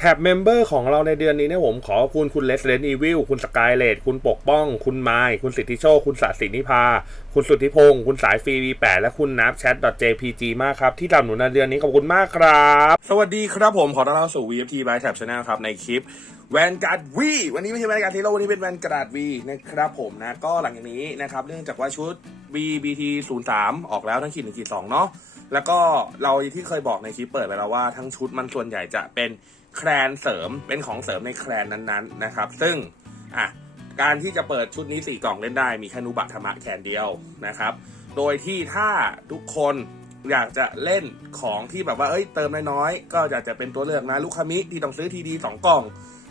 แท็บเมมเบอร์ของเราในเดือนนี้เนี่ยผมขอขอบคุณคุณเลสเลนอีวิลคุณสกายเลดคุณปกป้อง คุณไมค์คุณสิทธิโชค คุณสศินิพา คุณสุทธิพงศ์คุณสายฟรี V8 และคุณนับแชท .jpg มากครับ ที่สนับสนุนในเดือนนี้ขอบคุณมากครับ สวัสดีครับผมขอต้อนรับสู่ VFT by Tab Channel ครับในคลิป Vanguard V วันนี้ไม่ใช่ Vanguard Hero วันนี้เป็น Vanguard V นะครับผมนะ ก็หลังจากนี้นะครับ เนื่องจากว่าชุด VBT 03ออกแล้วทั้งขีดหนึ่งขีดสองเนาะแล้วก็เราที่เคยบอกในคลิปเปิดไปแล้วว่าทั้งชุดมันส่วนใหญ่จะเป็นแคลนเสริมเป็นของเสริมในแคลนนั้นๆนะครับ ซึ่งอะการที่จะเปิดชุดนี้สี่กล่องเล่นได้มีแค่นุบะธรรมะแคนเดียวนะครับ โดยที่ถ้าทุกคนอยากจะเล่นของที่แบบว่าเอ้ยเติมน้อยๆก็อยากจะเป็นตัวเลือกนะลูกคามิที่ต้องซื้อทีดีสองกล่อง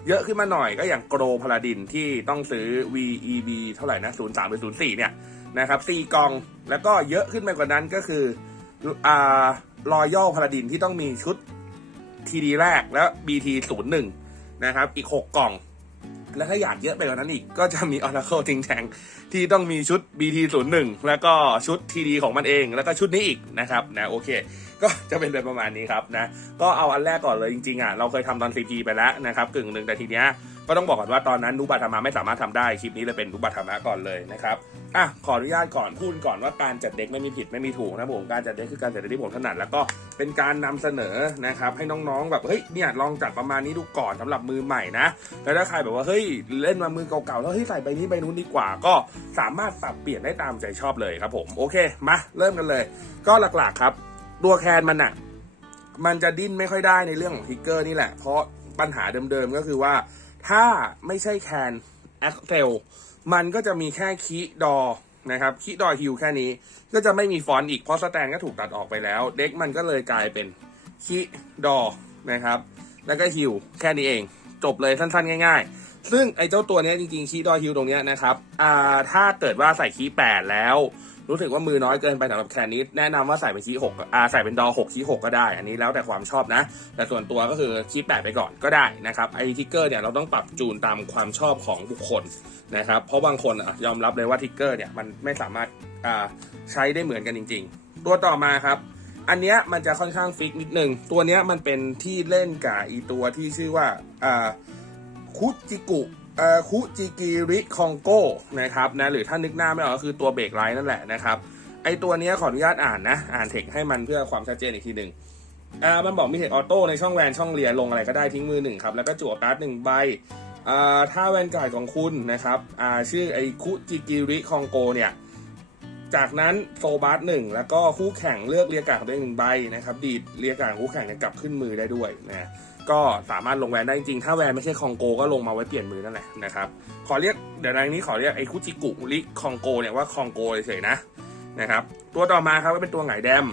เยอะขึ้นมาหน่อยก็อย่างโกรพลาดินที่ต้องซื้อ VEB เท่าไหร่นะ 03หรือ04 เนี่ยนะครับ4กล่องแล้วก็เยอะขึ้นไปกว่านั้นก็คืออ่ารอยัลพลาดินที่ต้องมีชุด TD แรกแล้ว BT 01นะครับอีก 6 กล่อง แล้วถ้าอยากเยอะไปกว่านั้นอีก ก็จะมี Oracle ทิงแทงที่ต้องมีชุด BT 01แล้วก็ชุด TD ของมันเอง แล้วก็ชุดนี้อีกนะครับนะโอเค ก็จะเป็นแบบประมาณนี้ครับนะก็เอาอันแรกก่อนเลยจริงๆอะเราเคยทำตอน CP ไปแล้วนะครับกึ่งหนึ่งแต่ทีเนี้ยก็ต้องบอกก่อนว่าตอนนั้นนุบัตธรรมะไม่สามารถทำได้คลิปนี้เลยเป็นนุบัตธรรมะก่อนเลยนะครับอะขออนุญาตก่อนพูดก่อนว่าการจัดเด็กไม่มีผิดไม่มีถูกนะผมการจัดเด็กคือการจัดเด็กที่ผมถนัดแล้วก็เป็นการนำเสนอนะครับให้น้องๆแบบเฮ้ยเนี่ยลองจัดประมาณนี้ดูก่อนสำหรับมือใหม่นะแล้วถ้าใครแบบว่าเฮ้ยเล่นมามือเก่าๆแล้วเฮ้ยใส่ใบนี้ใบนู้นดีกว่า ก็สามารถปรับเปลี่ยนได้ตามใจชอบเลยครับผมโอเคมาเริ่มกันเลย ก็หลักๆครับ ตัวแคนมันอะมันจะดิ้นไม่ค่อยได้ในเรื่องของทิกเกอร์นี่แหละ เพราะปัญหาเดิมๆก็คือว่า ถ้าไม่ใช่แคนแอคเซลมันก็จะมีแค่คีดอนะครับคีดอฮิวแค่นี้ ก็จะไม่มีฟอนต์อีกเพราะสแตนก็ถูกตัดออกไปแล้ว เด็กมันก็เลยกลายเป็นคีดอนะครับ แล้วก็ฮิวแค่นี้เอง จบเลยสั้นๆ ง่าย ๆ ซึ่งไอ้เจ้าตัวนี้จริงๆคีดอฮิวตรงนี้นะครับอ่าถ้าเกิดว่าใส่คีแปดแล้ว รู้สึกว่ามือน้อยเกินไปสำหรับแคนนี้แนะนำว่าใส่เป็นคีหกอ่าใส่เป็นดอหกคีหกก็ได้ อันนี้แล้วแต่ความชอบนะ แต่ส่วนตัวก็คือคีแปดไปก่อนก็ได้นะครับไอ้ทิกเกอร์เนี่ยเราต้องปรับจูนตามความชอบของบุคคลนะครับเพราะบางคนอะยอมรับเลยว่าทิกเกอร์เนี่ยมันไม่สามารถอ่าใช้ได้เหมือนกันจริง ๆ ตัวต่อมาครับอันเนี้ยมันจะค่อนข้างฟิกนิดนึง ตัวเนี้ยมันเป็นที่เล่นกับอีตัวที่ชื่อว่าอ่า คุจิกุเอ่อคุจิกิริคองโกนะครับนะหรือถ้านึกหน้าไม่ออกก็คือตัวเบรกไลน์นั่นแหละนะครับไอตัวนี้ขออนุญาตอ่านนะ อ่านเทคให้มันเพื่อความชัดเจนอีกทีหนึ่งอ่ามันบอกมีเทคออโต้ในช่องแวนช่องเลียลงอะไรก็ได้ทิ้งมือหนึ่งครับ แล้วก็จั่วการ์ดหนึ่งใบอ่าถ้าแวนการ์ดของคุณนะครับอ่าชื่อไอคุจิกิริคองโกเนี่ยจากนั้นโซบาร์หนึ่งแล้วก็คู่แข่งเลือกเรียกการ์ดของตัวเองหนึ่งใบนะครับ ดีดเรียกการ์ดของคู่แข่งเนี่ยกลับขึ้นมือได้ด้วยนะ ก็สามารถลงแวนได้จริงๆถ้าแวนไม่ใช่คองโกก็ลงมาไว้เปลี่ยนมือนั่นแหละนะครับ ขอเรียกเดี๋ยวในนี้ขอเรียกไอ้คุจิกุลิคองโกเนี่ยว่าคองโกเฉยๆนะนะครับ ตัวต่อมาครับก็เป็นตัวไหงแดม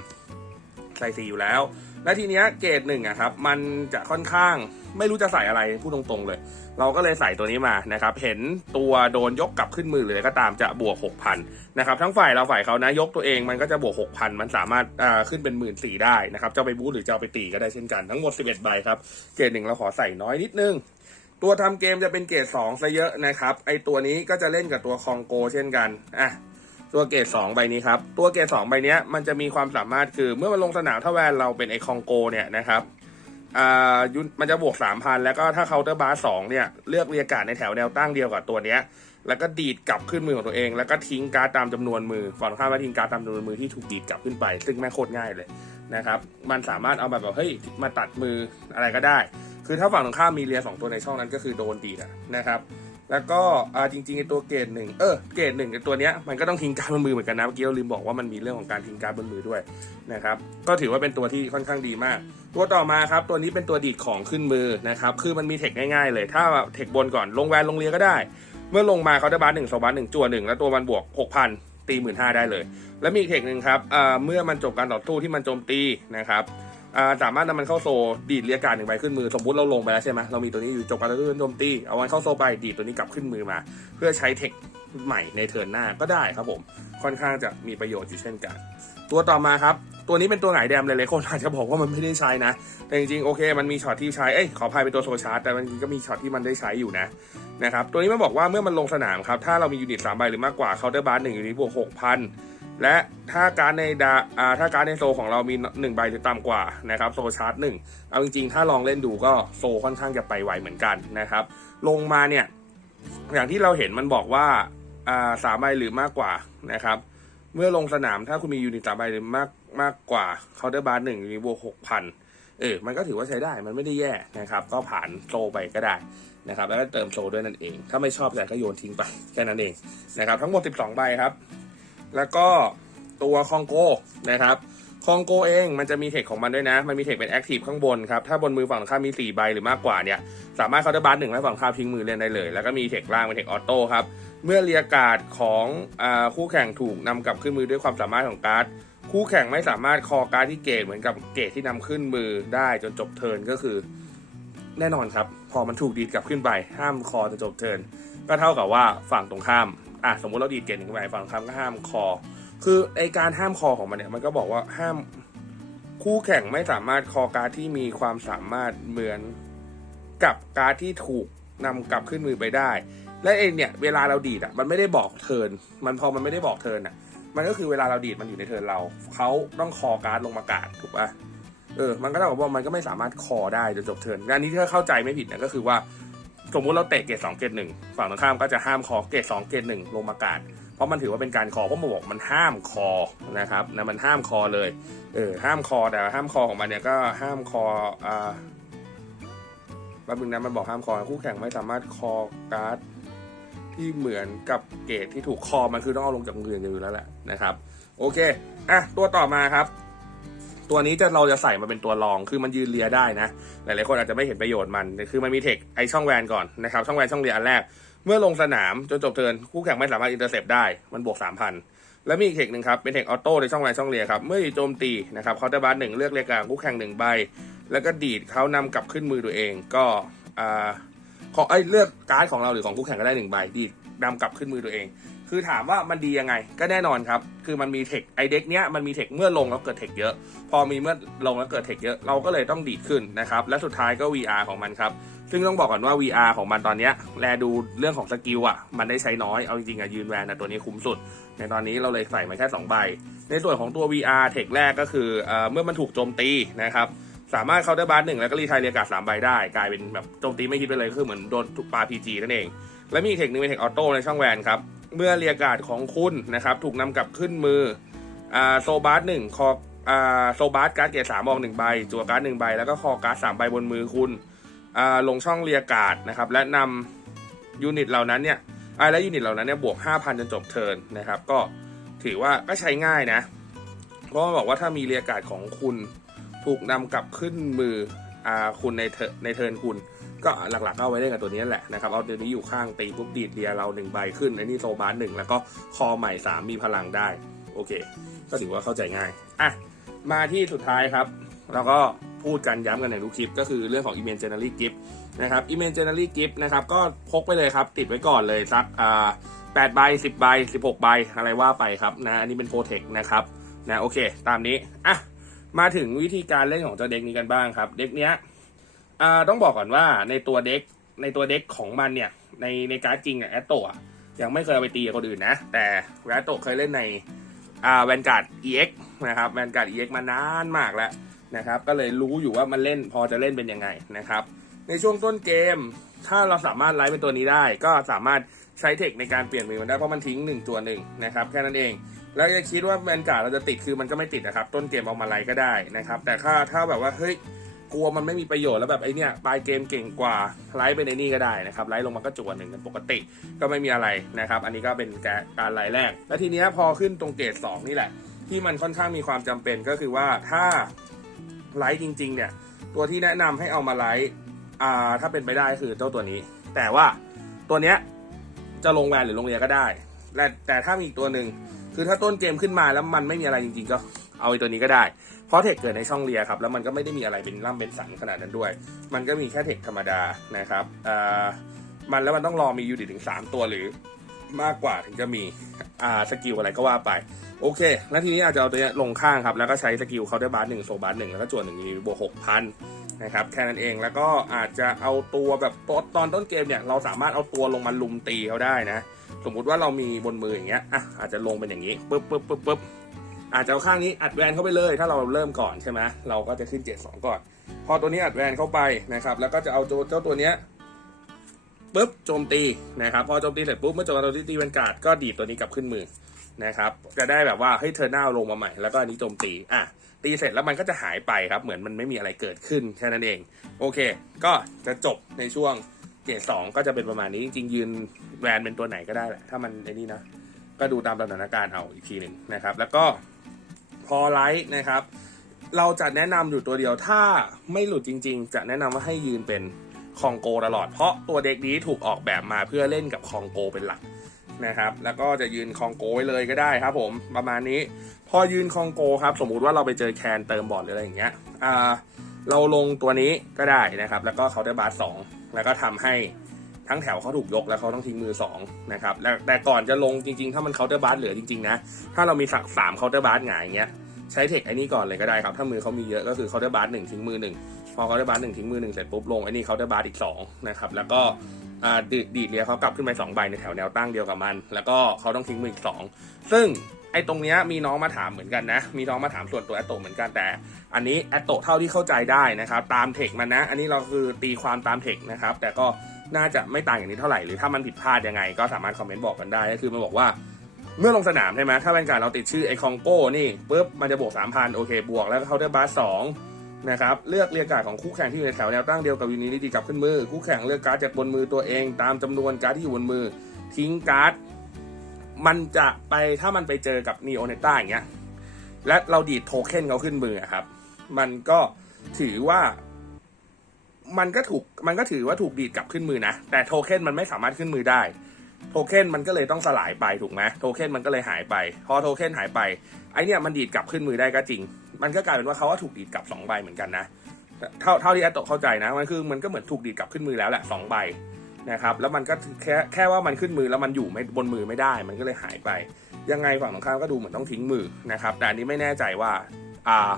ใส่สีอยู่แล้ว และทีเนี้ยเกรดหนึ่งอะครับมันจะค่อนข้างไม่รู้จะใส่อะไรพูดตรงๆเลย เราก็เลยใส่ตัวนี้มานะครับ เห็นตัวโดนยกกลับขึ้นมือเลยก็ตามจะบวก 6,000นะครับทั้งฝ่ายเราฝ่ายเขานะยกตัวเองมันก็จะบวก 6,000 มันสามารถอ่าขึ้นเป็นหมื่นสี่ได้นะครับจะเอาไปบูทหรือจะเอาไปตีก็ได้เช่นกันทั้งหมด 11ใบครับเกรดหนึ่งเราขอใส่น้อยนิดนึง ตัวทำเกมจะเป็นเกรดสองซะเยอะนะครับไอตัวนี้ก็จะเล่นกับตัวคองโก เช่นกันอะ ตัวเกรดสองใบนี้ครับ ตัวเกรดสองใบนี้มันจะมีความสามารถคือเมื่อมันลงสนามถ้าแวนเราเป็นไอคองโกเนี่ยนะครับอ่ายุมันจะบวกสามพันแล้วก็ถ้าเคาน์เตอร์บาร์สองเนี่ยเลือกเรียกการดในแถวแนวตั้งเดียวกับตัวเนี้ยแล้วก็ดีดกลับขึ้นมือของตัวเอง แล้วก็ทิ้งการ์ดตามจำนวนมือฝั่งข้ามมาทิ้งการ์ดตามจำนวนมือที่ถูกดีดกลับขึ้นไป ซึ่งแม่โคตรง่ายเลยนะครับ มันสามารถเอาแบบแบบเฮ้ยมาตัดมืออะไรก็ได้ คือถ้าฝั่งตรงข้ามมีเรียสองตัวในช่องนั้นก็คือโดนดีดะนะครับ แล้วก็อ่าจริงๆไอตัวเกรดหนึ่งเออเกรดหนึ่งไอตัวเนี้ยมันก็ต้องทิ้งการบนมือเหมือนกันนะเมื่อกี้เราลืมบอกว่ามันมีเรื่องของการทิ้งการบนมือด้วยนะครับก็ถือว่าเป็นตัวที่ค่อนข้างดีมาก ตัวต่อมาครับตัวนี้เป็นตัวดีดของขึ้นมือนะครับคือมันมีเทคง่ายๆ เลย ถ้าเทคบนก่อนลงแวนลงเรียก็ได้ เมื่อลงมาเขาจะบาร์หนึ่งโซบาร์หนึ่งจั่วหนึ่งแล้วตัวมันบวกหกพันตีหมื่นห้าได้เลย แล้วมีเทคหนึ่งครับเมื่อมันจบการต่อสู้ที่มันโจมตีนะครับ สามารถนำมันเข้าโซดีดเรียกการหนึ่งใบขึ้นมือ สมมติเราลงไปแล้วใช่ไหมเรามีตัวนี้อยู่จบการต่อสู้โจมตีเอามันเข้าโซไปดีดตัวนี้กลับขึ้นมือมา เพื่อใช้เทคใหม่ในเทิร์นหน้าก็ได้ครับผมค่อนข้างจะมีประโยชน์อยู่เช่นกัน ตัวต่อมาครับ ตัวนี้เป็นตัวไหนแดมเลยเลยคนอาจจะบอกว่ามันไม่ได้ใช้นะ แต่จริงๆโอเค มันมีช็อตที่ใช้เอ้ยขอพายเป็นตัวโซชาร์ตแต่มันก็มีช็อตที่มันได้ใช้อยู่นะนะครับตัวนี้มันบอกว่าเมื่อมันลงสนามครับถ้าเรามียูนิตสามใบหรือมากกว่าเคาน์เตอร์บาร์หนึ่งยูนิตบวกหกพัน และถ้าการในดาอ่าถ้าการในโซของเรามีหนึ่งใบหรือต่ำกว่านะครับโซชาร์จหนึ่งเอาจริงๆ ถ้าลองเล่นดูก็โซค่อนข้างจะไปไวเหมือนกันนะครับ ลงมาเนี่ย อย่างที่เราเห็นมันบอกว่าอ่าสามใบหรือมากกว่านะครับ เมื่อลงสนามถ้าคุณมียูนิตสามใบหรือมากมากกว่าเคาน์เตอร์บาร์หนึ่งมีบวกหกพันเออมันก็ถือว่าใช้ได้มันไม่ได้แย่นะครับ ก็ผ่านโซไปก็ได้นะครับ แล้วก็เติมโซด้วยนั่นเอง ถ้าไม่ชอบแต่ก็โยนทิ้งไปแค่นั้นเองนะครับ ทั้งหมด 12 ใบครับ แล้วก็ตัวคองโกนะครับคองโกเองมันจะมีเทคของมันด้วยนะ มันมีเทคเป็นแอคทีฟข้างบนครับ ถ้าบนมือฝั่งตรงข้ามมี 4 ใบหรือมากกว่าเนี่ย สามารถเคาน์เตอร์บาร์หนึ่งและฝั่งตรงข้ามทิ้งมือเล่นได้เลย แล้วก็มีเทคล่างเป็นเทคออโต้ครับ เมื่อเรียกาดของอคู่แข่งถูกนำกลับขึ้นมือด้วยความสามารถของการ์ด คู่แข่งไม่สามารถคอการ์ดที่เกตเหมือนกับเกตที่นำขึ้นมือได้จนจบเทิร์นก็คือ แน่นอนครับ พอมันถูกดีดกลับขึ้นไปห้ามคอจนจบเทิร์นก็เท่ากับว่าฝั่งตรงข้าม อะสมมุติเราดีดเกตหนึ่งไปฝั่งตรงข้ามก็ห้ามคอ คือไอการห้ามคอของมันเนี่ยมันก็บอกว่าห้ามคู่แข่งไม่สามารถคอการ์ดที่มีความสามารถเหมือนกับการ์ดที่ถูกนำกลับขึ้นมือไปได้ และเองเนี่ยเวลาเราดีดอะมันไม่ได้บอกเทินมันพอมันไม่ได้บอกเทินอะ มันก็คือเวลาเราดีดมันอยู่ในเทินเราเขาต้องคอการ์ดลงมากาดถูกปะเออ มันก็เท่ากับว่ามันก็ไม่สามารถคอได้จนจบเทินงานนี้ถ้าเข้าใจไม่ผิดนี่ยก็คือว่า สมมุติเราเตะเกรดสองเกรดหนึ่งฝั่งตรงข้ามก็จะห้ามคอเกรดสองเกรดหนึ่งลงมากาดเพราะมันถือว่าเป็นการคอเพราะมันบอกมันห้ามคอนะครับนะมันห้ามคอเลยเออห้ามคอแต่ห้ามคอของมันเนี่ยก็ห้ามคออ่าแป๊บนึงนะมันบอกห้ามคอคู่แข่งไม่สามารถคอการ์ดที่เหมือนกับเกรดที่ถูกคอมันคือต้องเอาลงจากมืออย่างเดียวอยู่แล้วแหละนะครับ โอเคอะตัวต่อมาครับ ตัวนี้จะเราจะใส่มาเป็นตัวรอง คือมันยืนเลียได้นะ หลายๆคนอาจจะไม่เห็นประโยชน์มัน คือมันมีเทคไอช่องแวนก่อนนะครับ ช่องแวนช่องเลียอันแรก เมื่อลงสนามจนจบเทิร์นคู่แข่งไม่สามารถอินเตอร์เซปได้ มันบวก3,000แล้วมีอีกเทคหนึ่งครับ เป็นเทคออโต้ในช่องแวนช่องเลียครับ เมื่อโจมตีนะครับเคาน์เตอร์บาร์หนึ่งเลือกเรียกกลางคู่แข่งหนึ่งใบ แล้วก็ดีดเขานำกลับขึ้นมือตัวเอง ก็อ่าขอไอเลือกการ์ดของเราหรือของคู่แข่งก็ได้หนึ่งใบดีดนำกลับขึ้นมือตัวเอง คือถามว่ามันดียังไง ก็แน่นอนครับ คือมันมีเทคไอเด็กเนี้ยมันมีเทคเมื่อลงแล้วเกิดเทคเยอะ พอมีเมื่อลงแล้วเกิดเทคเยอะเราก็เลยต้องดีดขึ้นนะครับ และสุดท้ายก็ VR ของมันครับ ซึ่งต้องบอกก่อนว่า VR ของมันตอนเนี้ยแลดูเรื่องของสกิลอะ มันได้ใช้น้อย เอาจริงๆอะยืนแวนอะตัวนี้คุ้มสุด ในตอนนี้เราเลยใส่มาแค่2ใบ ในส่วนของตัว VR เทคแรกก็คือเอ่อเมื่อมันถูกโจมตีนะครับสามารถเคาน์เตอร์บาร์หนึ่งแล้วก็รีไทายเรียการ์ดสามใบได้ กลายเป็นแบบโจมตีไม่คิดไปเลยคือเหมือนโดนปาพีจีนั่นเอง และมีเทคนึงเป็นเทคออโต้ในช่องแวนครับ เมื่อเรียกกาดของคุณนะครับ ถูกนำกลับขึ้นมืออ่าโซบาร์หนึ่งคอโซบาร์การ์ดเกรดสามออกหนึ่งใบ จั่วการ์ดหนึ่งใบ แล้วก็คอการ์ดสามใบบนมือคุณอ่าลงช่องเรียกกาดนะครับ และนำยูนิตเหล่านั้นเนี่ยอ่าและยูนิตเหล่านั้นเนี่ยบวก 5,000 จนจบเทิร์นนะครับ ก็ถือว่าก็ใช้ง่ายนะ เพราะบอกว่าถ้ามีเรียกกาดของคุณถูกนำกลับขึ้นมือ คุณในเทในเทิร์นคุณ ก็หลักๆก็เอาไว้เล่นกับตัวนี้แหละนะครับ เอาตัวนี้อยู่ข้างตีปุ๊บดีดเรียเราหนึ่งใบขึ้นไอ้นี่โซบาร์หนึ่งแล้วก็คอใหม่3มีพลังได้ โอเค ก็ถือว่าเข้าใจง่ายอะมาที่สุดท้ายครับแล้วก็พูดกันย้ำกันในทุกคลิป ก็คือเรื่องของ Email Generally Gift นะครับ Email Generally Gift นะครับก็พกไปเลยครับ ติดไว้ก่อนเลยสักอ่า8ใบ10ใบ16ใบอะไรว่าไปครับนะอันนี้เป็นโปรเทคนะครับนะโอเค ตามนี้อะ มาถึงวิธีการเล่นของเจ้าเด็กนี้กันบ้างครับ เด็กเนี้ยต้องบอกก่อนว่าในตัวเด็กในตัวเด็กของมันเนี่ย ในในการ์ดจริงอะแอตโตะยังไม่เคยเอาไปตีกับคนอื่นนะ แต่แอตโตะเคยเล่นในอ่าแวนการ์ด EX นะครับแวนการ์ด EX มานานมากแล้วนะครับ ก็เลยรู้อยู่ว่ามันเล่นพอจะเล่นเป็นยังไงนะครับ ในช่วงต้นเกม ถ้าเราสามารถไลฟ์เป็นตัวนี้ได้ ก็สามารถใช้เทคในการเปลี่ยนมือมันได้เพราะมันทิ้งหนึ่งตัวหนึ่งนะครับแค่นั้นเอง แล้วจะคิดว่าแวนการ์ดเราจะติดคือมันก็ไม่ติดนะครับ ต้นเกมเอามาไลก็ได้นะครับ แต่ถ้าถ้าแบบว่าเฮ้ยกลัวมันไม่มีประโยชน์แล้วแบบไอเนี้ยปลายเกมเก่งกว่าไลฟ์ไปในนี่ก็ได้นะครับไลฟ์ลงมาก็จวนหนึ่งเป็นปกติก็ไม่มีอะไรนะครับ อันนี้ก็เป็นการไลฟ์แรก และทีเนี้ยพอขึ้นตรงเกรดสองนี่แหละ ที่มันค่อนข้างมีความจำเป็นก็คือว่าถ้าไลฟ์จริง ๆ เนี่ย ตัวที่แนะนำให้เอามาไลฟ์อ่าถ้าเป็นไปได้คือเจ้าตัวนี้ แต่ว่าตัวเนี้ยจะลงแวนหรือลงเรียก็ได้และแต่ถ้ามีอีกตัวหนึ่ง คือถ้าต้นเกมขึ้นมาแล้วมันไม่มีอะไรจริงๆ ก็เอาไอ้ตัวนี้ก็ได้ เพราะเทคเกิดในช่องเรียครับ แล้วมันก็ไม่ได้มีอะไรเป็นร่ำเป็นสันขนาดนั้นด้วย มันก็มีแค่เทคธรรมดานะครับอ่ามันแล้วมันต้องรอมียูนิตถึง 3 ตัวหรือมากกว่าถึงจะมีอ่าสกิลอะไรก็ว่าไป โอเค แล้วทีนี้อาจจะเอาตัวนี้ลงข้างครับ แล้วก็ใช้สกิลเคาน์เตอร์บาร์หนึ่งโซบาร์หนึ่งแล้วก็จวนหนึ่งมีบวกหกพันนะครับแค่นั้นเองแล้วก็อาจจะเอาตัวแบบตอนตอนต้นเกมเนี่ยเราสามารถเอาตัวลงมาลุมตีเขาได้นะ สมมุติว่าเรามีบนมืออย่างเงี้ยอะอาจจะลงเป็นอย่างนี้ปุ๊บปุ๊บปุ๊บปุ๊บอาจจะเอาข้างนี้อัดแวนเข้าไปเลย ถ้าเราเริ่มก่อนใช่ไหมเราก็จะขึ้นเจ็ดสองก่อน พอตัวนี้อัดแวนเข้าไปนะครับ แล้วก็จะเอาเจ้าตัวเนี้ยปุ๊บโจมตีนะครับพอโจมตีเสร็จปุ๊บเมื่อโจมตีตีเป็นการ์ดก็ดีดตัวนี้กลับขึ้นมือนะครับจะได้แบบว่าเฮ้เธอหน้าลงมาใหม่แล้วก็อันนี้โจมตีอะตีเสร็จแล้วมันก็จะหายไปครับเหมือนมันไม่มีอะไรเกิดขึ้นแค่นั้นเอง โอเค ก็จะจบในช่วง เกรดสองก็จะเป็นประมาณนี้จริงๆยืนแวนเป็นตัวไหนก็ได้แหละถ้ามันไอ้นี่นะก็ดูตามสถานการณ์เอาอีกทีหนึ่งนะครับ แล้วก็พอไลท์นะครับ เราจะแนะนำอยู่ตัวเดียวถ้าไม่หลุดจริง ๆ จะแนะนำว่าให้ยืนเป็นคองโกตลอด เพราะตัวเด็กนี้ถูกออกแบบมาเพื่อเล่นกับคองโกเป็นหลักนะครับ แล้วก็จะยืนคองโกไว้เลยก็ได้ครับ ผมประมาณนี้ พอยืนคองโกครับ สมมุติว่าเราไปเจอแคนเติมบอร์ดหรืออะไรอย่างเงี้ยอ่าเราลงตัวนี้ก็ได้นะครับ แล้วก็เคาน์เตอร์บาร์สอง แล้วก็ทำให้ทั้งแถวเขาถูกยกแล้วเขาต้องทิ้งมือสองนะครับแแต่ก่อนจะลงจริงๆ ถ้ามันเคาน์เตอร์บาร์เหลือจริงๆนะ ถ้าเรามีสักสามเคาน์เตอร์บาร์หงายอย่างเงี้ยใช้เทคไอ้นี่ก่อนเลยก็ได้ครับ ถ้ามือเขามีเยอะก็คือเขาได้บาร์หนึ่งทิ้งมือหนึ่งพอเขาได้บาร์หนึ่งทิ้งมือหนึ่งเสร็จปุ๊บลงไอ้นี่เขาได้บาร์อีกสองนะครับแล้วก็ดีดเลียเขากลับขึ้นไปสองใบในแถวแนวตั้งเดียวกับมัน แล้วก็เขาต้องทิ้งมืออีกสองซึ่ง ไอ้ตรงเนี้ยมีน้องมาถามเหมือนกันนะ มีน้องมาถามส่วนตัวแอตโตเหมือนกันแต่ อันนี้แอตโตเท่าที่เข้าใจได้นะครับ ตามเทคมันนะ อันนี้เราคือตีความตามเทคนะครับ แต่ก็น่าจะไม่ต่างอย่างนี้เท่าไหร่หรือถ้ามันผิดพลาดยังไง ก็สามารถคอมเมนต์บอกกันได้ก็คือมันบอกว่าเมื่อลงสนามใช่ไหมถ้าเป็นการเราติดชื่อไอคองโก้นี่ปุ๊บมันจะบวก3,000โอเค บวกแล้วก็เคาน์เตอร์บาร์สองนะครับเลือกเรียกการ์ดของคู่แข่งที่อยู่ในแถวแนวตั้งเดียวกับยูนิลิตีกลับขึ้นมือ คู่แข่งเลือกการ์ดจากบนมือตัวเอง ตามจำนวนการ์ดที่อยู่บนมือ ทิ้งการ์ด มันจะไปถ้ามันไปเจอกับนีโอเนต้าอย่างเงี้ย และเราดีดโทเค็นเขาขึ้นมือครับ มันก็ถือว่า มันก็ถูกมันก็ถือว่าถูกดีดกลับขึ้นมือนะ แต่โทเค็นมันไม่สามารถขึ้นมือได้ โทเค็นมันก็เลยต้องสลายไปถูกไหมโทเค็นมันก็เลยหายไป พอโทเค็นหายไป ไอเนี่ยมันดีดกลับขึ้นมือได้ก็จริง มันก็กลายเป็นว่าเขาก็ถูกดีดกลับสองใบเหมือนกันนะ เท่าเท่าที่แอตโตเข้าใจนะ มันคือมันก็เหมือนถูกดีดกลับขึ้นมือแล้วแหละสองใบ นะครับแล้วมันก็แค่แค่ว่ามันขึ้นมือแล้วมันอยู่ไม่บนมือไม่ได้ มันก็เลยหายไป ยังไงฝั่งตรงข้ามก็ดูเหมือนต้องทิ้งมือนะครับแต่อันนี้ไม่แน่ใจว่าอ่า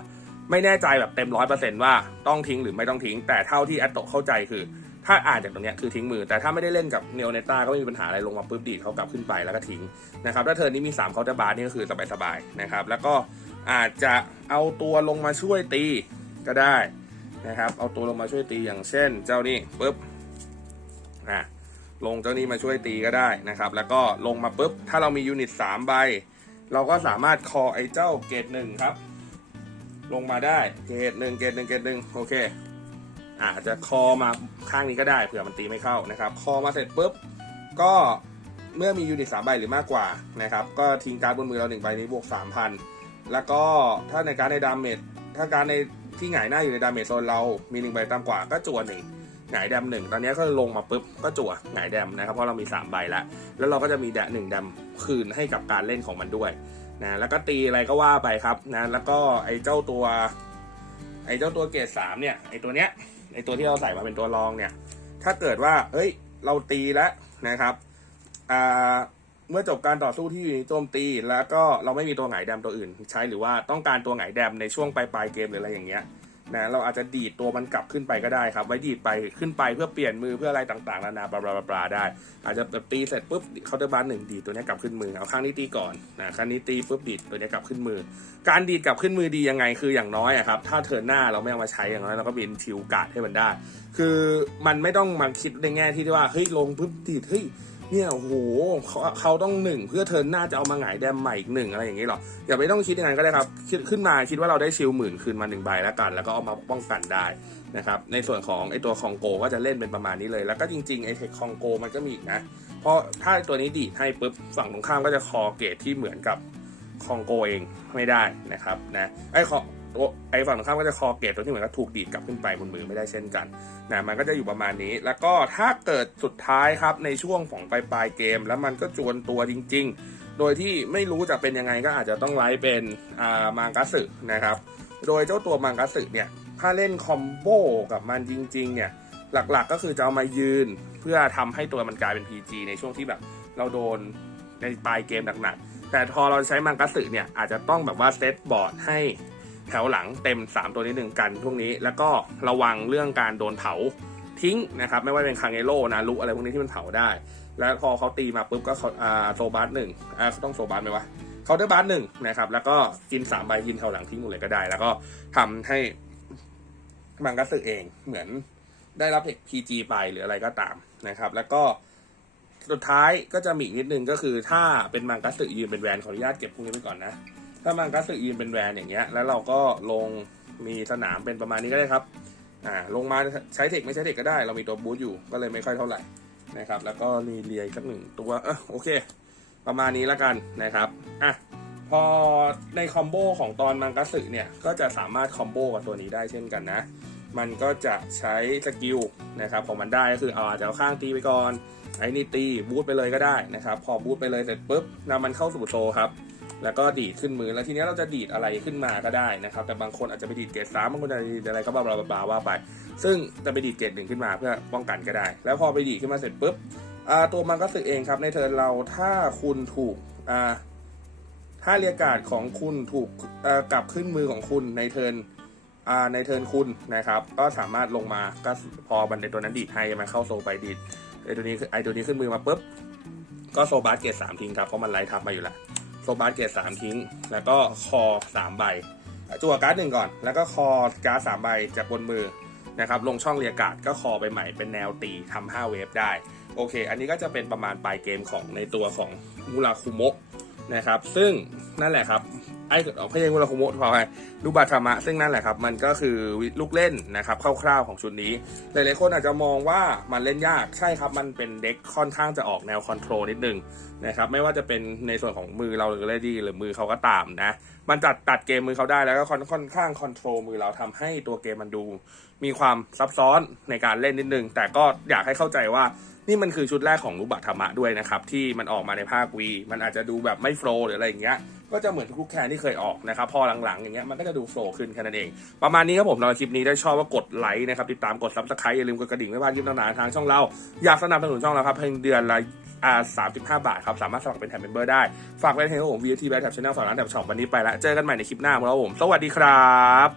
ไม่แน่ใจแบบเต็มร้อยเปอร์เซ็นต์ว่าต้องทิ้งหรือไม่ต้องทิ้ง แต่เท่าที่แอตโตะเข้าใจคือ ถ้าอ่านจากตรงนี้คือทิ้งมือ แต่ถ้าไม่ได้เล่นกับเนโอเนต้าก็ไม่มีปัญหาอะไรลงมาปุ๊บดีดเขากลับขึ้นไปแล้วก็ทิ้งนะครับถ้าเทิร์นนี้มี3เคาน์เตอร์บาร์นี่ก็คือสบายๆนะครับแล้วก็อาจจะเอาตัวลงมาช่วยตีก็ได้นะครับเอาตัวลงมาช่วยตีอย่างเช่น เจ้านี่ปุ๊บ อะลงเจ้านี้มาช่วยตีก็ได้นะครับ แล้วก็ลงมาปุ๊บ ถ้าเรามียูนิต3ใบ เราก็สามารถคอไอ้เจ้าเกตหนึ่งครับ ลงมาได้เกตหนึ่งเกตหนึ่งเกตหนึ่งโอเคอาจจะคอมาข้างนี้ก็ได้เผื่อมันตีไม่เข้านะครับ คอมาเสร็จปุ๊บ ก็เมื่อมียูนิตสามใบหรือมากกว่านะครับ ก็ทิ้งการ์ดบนมือเราหนึ่งใบนี้บวกสามพันแล้วก็ถ้าในการในดาเมจถ้าการในที่หงายหน้าอยู่ในดาเมจโซนเรามีหนึ่งใบต่ำกว่าก็จั่วหนึ่ง หงายแดมหนึ่งตอนนี้ก็ลงมาปุ๊บก็จั่วหงายแดมนะครับเพราะเรามีสามใบแล้วแล้วเราก็จะมีแดมหนึ่งแดมคืนให้กับการเล่นของมันด้วยนะแล้วก็ตีอะไรก็ว่าไปครับนะแล้วก็ไอ้เจ้าตัว ไอ้เจ้าตัวเกรดสามเนี่ยไอ้ตัวเนี้ยไอ้ตัวที่เราใส่มาเป็นตัวรองเนี่ย ถ้าเกิดว่าเฮ้ย เราตีแล้วนะครับอ่าเมื่อจบการต่อสู้ที่โจมตี แล้วก็เราไม่มีตัวหงายแดมตัวอื่น ใช้หรือว่าต้องการตัวหงายแดมในช่วงปลายปลายเกมหรืออะไรอย่างเงี้ย นะเราอาจจะดีดตัวมันกลับขึ้นไปก็ได้ครับ ไว้ดีดไปขึ้นไปเพื่อเปลี่ยนมือเพื่ออะไรต่างๆนานาบลาบลาได้ อาจจะแบบตีเสร็จปุ๊บเคาน์เตอร์บาร์หนึ่งดีดตัวนี้กลับขึ้นมือเอาข้างนี้ตีก่อนนะข้างนี้ตีปุ๊บดีดตัวนี้กลับขึ้นมือ การดีดกลับขึ้นมือดียังไงคืออย่างน้อยอะครับถ้าเทิร์นหน้าเราไม่เอามาใช้อย่างน้อยเราก็เป็นชิวการ์ดให้มันได้ คือมันไม่ต้องมาคิดในแง่ที่ว่าเฮ้ยลงปุ๊บดีดเฮ้ย เนี่ยโอ้โหเขาเขาต้องหนึ่งเพื่อเทิร์นหน้าจะเอามาหงายแดมใหม่อีกหนึ่งอะไรอย่างนี้หรออย่าไปต้องคิดอย่างนั้นก็ได้ครับคิดขึ้นมาคิดว่าเราได้ชิลหมื่นคืนมาหนึ่งใบแล้วกัน แล้วก็เอามาป้องกันได้นะครับในส่วนของไอตัวคองโกก็จะเล่นเป็นประมาณนี้เลย แล้วก็จริงๆไอเทคคองโกมันก็มีอีกนะเพราะถ้าตัวนี้ดีดให้ปุ๊บฝั่งตรงข้ามก็จะคอเกตที่เหมือนกับคองโกเองไม่ได้นะครับนะไอคอ ไอฝั่งตรงข้ามก็จะคอเกตตัวที่เหมือนกับถูกดีดกลับขึ้นไปบนมือไม่ได้เช่นกันนะมันก็จะอยู่ประมาณนี้ แล้วก็ถ้าเกิดสุดท้ายครับในช่วงของปลายปลายเกม แล้วมันก็จวนตัวจริง ๆ โดยที่ไม่รู้จะเป็นยังไงก็อาจจะต้องไลฟ์เป็นอ่ามังกัสึนะครับ โดยเจ้าตัวมังกัสึเนี่ยถ้าเล่นคอมโบกับมันจริง ๆ เนี่ยหลักๆก็คือจะเอามายืนเพื่อทำให้ตัวมันกลายเป็น PG ในช่วงที่แบบเราโดนในปลายเกมหนักๆแต่พอเราใช้มังกัสึเนี่ยอาจจะต้องแบบว่าเซตบอร์ดให้ แถวหลังเต็ม 3 ตัวนี้หนึ่งกันพวกนี้ แล้วก็ระวังเรื่องการโดนเผาทิ้งนะครับ ไม่ว่าเป็นคางเอโรนะลุอะไรพวกนี้ที่มันเผาได้ แล้วพอเขาตีมาปุ๊บก็เขาอ่าโซบาสหนึ่งอ่าเขาต้องโซบาสไหมวะเคาน์เตอร์บาสหนึ่งนะครับแล้วก็กินสามใบกินแถวหลังทิ้งหมดเลยก็ได้ แล้วก็ทำให้มังกรสึเองเหมือนได้รับเทค PG ไปหรืออะไรก็ตามนะครับ แล้วก็สุดท้ายก็จะมีอีกนิดนึงก็คือถ้าเป็นมังกรสึยืนเป็นแวนขออนุญาตเก็บพวกนี้ไปก่อนนะ ถ้ามังกรสึยืนเป็นแวนอย่างเงี้ย แล้วเราก็ลงมีสนามเป็นประมาณนี้ก็ได้ครับ อ่า ลงมาใช้เทคไม่ใช้เทคก็ได้ เรามีตัวบูทอยู่ ก็เลยไม่ค่อยเท่าไหร่นะครับ แล้วก็มีเลียสักหนึ่งตัว เออโอเค ประมาณนี้แล้วกันนะครับ อะ พอในคอมโบของตอนมังกรสึเนี่ย ก็จะสามารถคอมโบกับตัวนี้ได้เช่นกันนะ มันก็จะใช้สกิลนะครับของมันได้ก็คือเอาอาจจะเอาข้างตีไปก่อน ไอ้นี่ตีบูทไปเลยก็ได้นะครับ พอบูทไปเลยเสร็จปุ๊บนำมันเข้าสู่โซครับ แล้วก็ดีดขึ้นมือแล้วทีนี้เราจะดีดอะไรขึ้นมาก็ได้นะครับ แต่บางคนอาจจะไปดีดเกรดสามบางคนอาจจะดีดอะไรก็บลาบลาบลาว่าไป ซึ่งจะไปดีดเกรดหนึ่งขึ้นมาเพื่อป้องกันก็ได้ แล้วพอไปดีดขึ้นมาเสร็จปุ๊บตัวมันก็สึกเองครับในเทิร์นเราถ้าคุณถูกถ้าเรียการของคุณถูกกลับขึ้นมือของคุณในเทิร์นในเทิร์นคุณนะครับ ก็สามารถลงมาก็พอบันไดตัวนั้นดีดให้มาเข้าโซไปดีดไอตัวนี้ไอตัวนี้ขึ้นมือมาปุ๊บก็โซบาสเกรดสามทิ้งครับเพราะมันไล่ทับมาอยู่แล้ว โซบาร์เกตสามทิ้ง แล้วก็คอสามใบจั่วการ์ดหนึ่งก่อน แล้วก็คอการ์ดสามใบจากบนมือนะครับลงช่องเรียกการ์ดก็คอไปใหม่เป็นแนวตีทำห้าเวฟได้ โอเค อันนี้ก็จะเป็นประมาณปลายเกมของในตัวของมูราคุโมะนะครับ ซึ่งนั่นแหละครับ ไอ้เออไม่ใช่มูราคุโมะขอไปลูบาทามะ ซึ่งนั่นแหละครับ มันก็คือลูกเล่นนะครับคร่าวๆของชุดนี้ หลายๆคนอาจจะมองว่ามันเล่นยากใช่ครับ มันเป็นเด็กค่อนข้างจะออกแนวคอนโทรลนิดนึงนะครับไม่ว่าจะเป็นในส่วนของมือเราหรือเลดี้หรือมือเขาก็ตามนะ มันจัดตัดเกมมือเขาได้แล้วก็ค่อนข้างคอนโทรลมือเราทำให้ตัวเกมมันดู มีความซับซ้อนในการเล่นนิดนึง แต่ก็อยากให้เข้าใจว่านี่มันคือชุดแรกของรูบัตธรรมะด้วยนะครับ ที่มันออกมาในภาควีมันอาจจะดูแบบไม่โฟล์หรืออะไรอย่างเงี้ยก็จะเหมือนทุกแคนที่เคยออกนะครับพอหลังๆ อย่างเงี้ยมันก็จะดูโฟล์ขึ้นแค่นั้นเอง ประมาณนี้ครับผมสำหรับคลิปนี้ได้ชอบว่ากดไลค์นะครับ ติดตามกดซับสไครต์อย่าลืมกดกระดิ่งไม่พลาดคลิปต่างๆทางช่องเราอยากสนับสนุนช่องเราครับเพียงเดือนละอ่าสามสิบห้าบาทครับสามารถสมัครเป็นแทมเบอร์ได้ฝากไว้ให้ผม VAT แบทแท็บชแนลสอนร้านแท็บช็อปวันนี้ไปละเจอกันใหม่ในคลิปหน้าครับผม สวัสดีครับ